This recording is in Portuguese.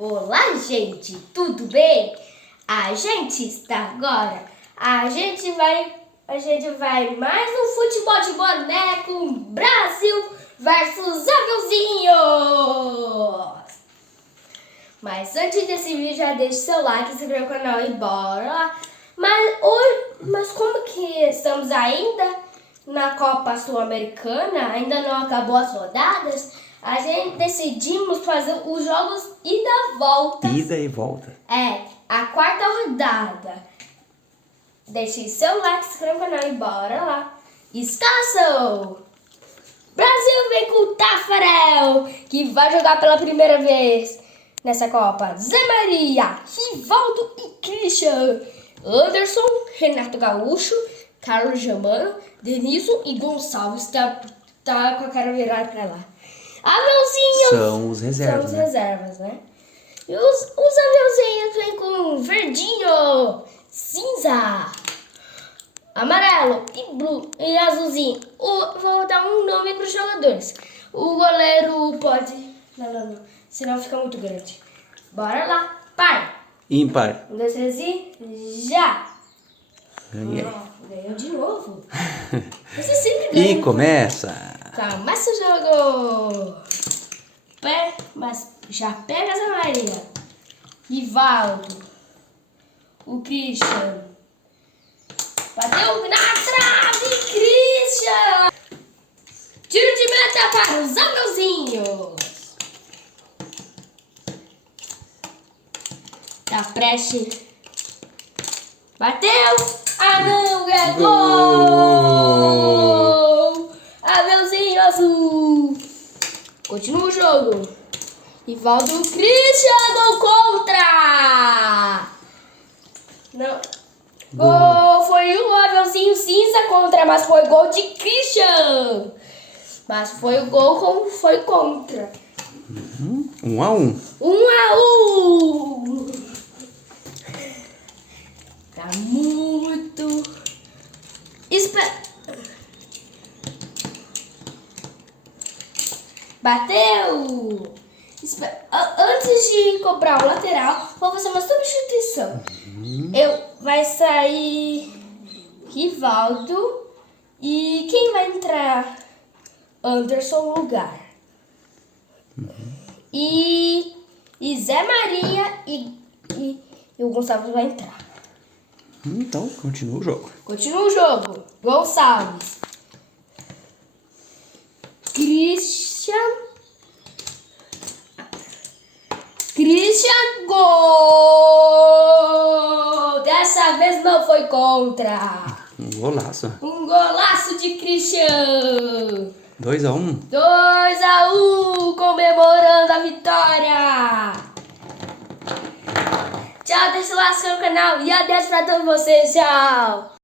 Olá, gente, tudo bem? A gente vai mais um futebol de boneco Brasil versus Aviãozinhos. Mas antes desse vídeo, já deixa seu like, se inscreve no canal e bora lá. Mas como que estamos ainda na Copa Sul-Americana, ainda não acabou as rodadas, a gente decidimos fazer os jogos ida e volta. Ida e volta. É, a quarta rodada. Deixe seu like, se inscreve no canal e bora lá. Escalação! Brasil vem com o Tafarel, que vai jogar pela primeira vez nessa Copa. Zé Maria, Rivaldo e Christian. Anderson, Renato Gaúcho, Carlos Germano, Denilson e Gonçalves, tá com a cara virada pra lá. Aviãozinhos São os reservas, são os reservas, né? E os aviãozinhos vêm com verdinho, cinza, amarelo e azulzinho. Vou dar um nome para os jogadores. O goleiro pode... Não. Senão fica muito grande. Bora lá. Par. Ímpar. 1, 2, 3 e já. Ganhei. Ganhou de novo. Você sempre ganha. E começa. Começa o jogo. Mas já pega essa Maria. Rivaldo. O Christian. Bateu na trave, Christian. Tiro de meta para os aviãozinhos. Tá prestes. Bateu. Ah não, é gol. Aviãozinho azul. Continua o jogo. Rivaldo, Christian, gol contra. Não. Gol foi um aviãozinho cinza contra, mas foi gol de Christian. Mas foi o gol como foi contra. 1 a 1. 1 a 1. Tá muito. Bateu. Antes de cobrar o lateral, vou fazer uma substituição. Vai sair Rivaldo e quem vai entrar? Anderson no lugar. E Zé Maria e o Gonçalves vai entrar. Então, continua o jogo. Continua o jogo. Gonçalves. Christian, gol! Dessa vez não foi contra. Um golaço. Um golaço de Christian. 2 a 1. 2 a 1, comemorando a vitória. Tchau, deixa o like no canal e adeus pra todos vocês. Tchau.